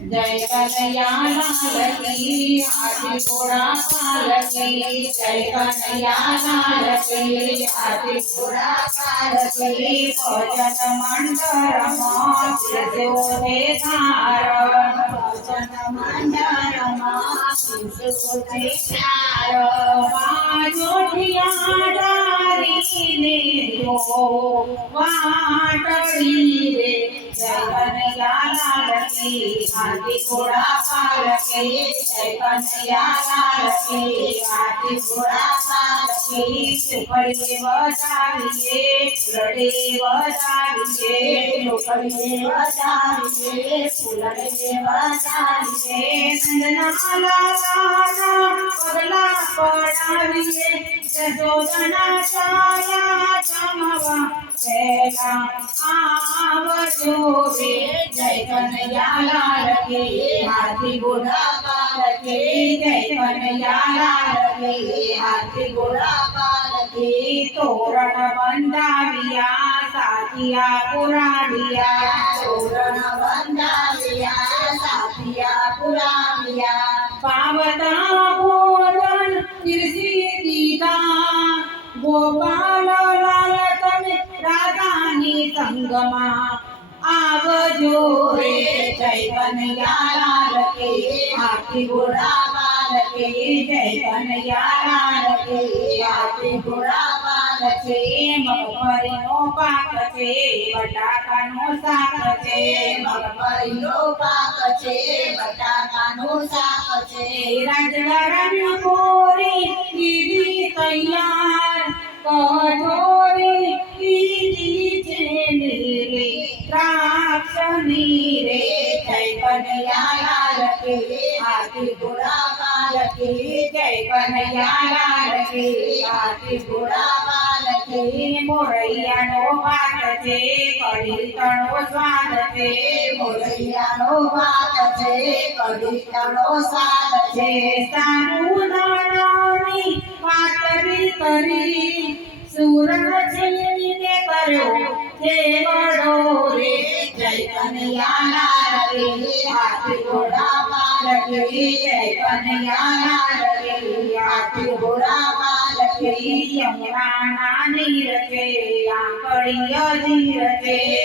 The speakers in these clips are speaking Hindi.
जय कन्हैया लाल की हाथी घोड़ा काल की जय कन्हैया लाल की हाथी घोड़ा काल की भोजन मंडर मोने धार भोजन मंडर मोने ने वाटड़ी रे जय कन्हैया శ్రీ మాటి కూడా పాలకే చైతన్యా నాలకే మాటి కూడా పాలకే సుపరిదేవ చాలియే కులదేవ చాలియే లోకదేవ చాలియే కులదేవ చాలియే నందనాల పగలా పడాలియే జగోదనా ఛాయా वेला आवजो रे जय कन्हैया लाल हाथी घोड़ा पाल के जय के हाथी घोड़ा पाल के तोरण बंधाविया साथिया पुराविया तोरण बंधाविया साथिया पुराविया पावता भोजन સંગમાં આવજો રે જય કનૈયા લાલ કે, હાથી ઘોડા બાલ કે, જય કનૈયા કે, હાથી ઘોડા બાલ કે મગફળીનો પાક છે, બટાકાનો શાક છે, મગફળીનો પાક છે, બટાકાનો શાક છે. રાજડાની કોરી લાલ કી આરતી ભોળા પાલ કી જય કનૈયા લાલ કી આરતી ભોળા પાલ કી મોરૈયાનો પાટ છે કડી તણો સ્વાદ છે મોરૈયાનો પાટ છે કડી તણો સ્વાદ છે સાનું નાણાની પાતરી કરી સુરણ છીણીને કર્યો છે વડો રે જય કનૈયા લાલ રે હાથી ઘોડા પાલ કે જય કનૈયા લાલ રે હાથી ઘોડા પાલ કે યમુના નીર છે આંકડીય જીર છે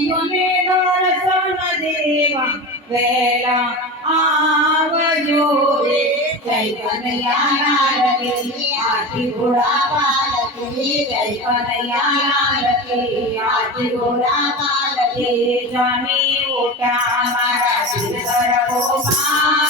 સખીઓને દર્શન દેવા વેલા આવજો રે જય કનૈયા લાલ કે હાથી ઘોડા પાલ કે જય કનૈયા લાલ કે હાથી ઘોડા પાલ કે જામી ઓટા મારા દિલર ગોપાલ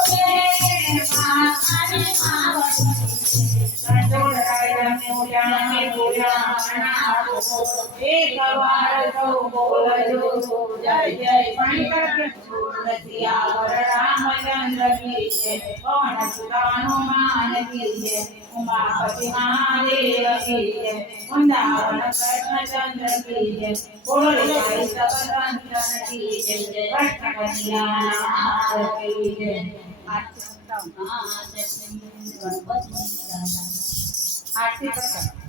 વાર સૌ બોલજો જય જય શંકર રસિયા રામચંદ્ર કી જય પવન સુતાનો માન કી જય ઉમાપતિ મહાદેવ કી જય વૃંદાવન કૃષ્ણચંદ્ર કી જય બોલે સબંધન કી જય કૃષ્ણ કન્યા કી જય आरती आरती